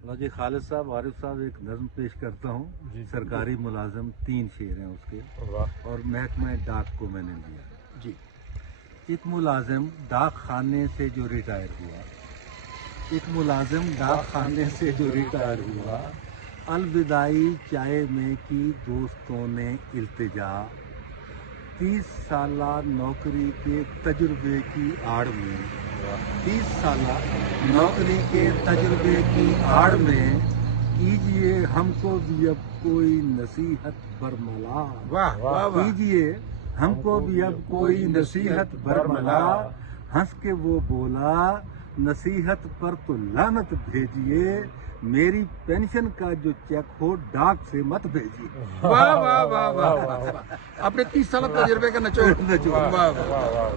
लो जी खालिद साहब, आरिफ साहब, एक नज़्म पेश करता हूँ। जी। सरकारी मुलाजिम, 3 शेर हैं उसके, वाह और महकमा डाक को मैंने लिया। जी। एक मुलाजिम डाक खाने से जो रिटायर हुआ, एक मुलाजिम डाक खाने से जो रिटायर हुआ, अलविदाई चाय में की दोस्तों ने इल्तिजा, 30 साला नौकरी के तजुर्बे की आड़ में, 30 साला नौकरी के तजुर्बे की आड़ में, कीजिए हमको भी अब कोई नसीहत बरमला। वाह वाह वाह। कीजिए हमको भी अब कोई नसीहत बरमला। हंस के वो बोला, नसीहत पर तो लानत भेजिए, मेरी पेंशन का जो चेक हो डाक से मत भेजिए। वाह वाह वाह वाह वाह। अपने 30 साल तजर्बे का नचोड़। नचोड़। वाह वाह वाह।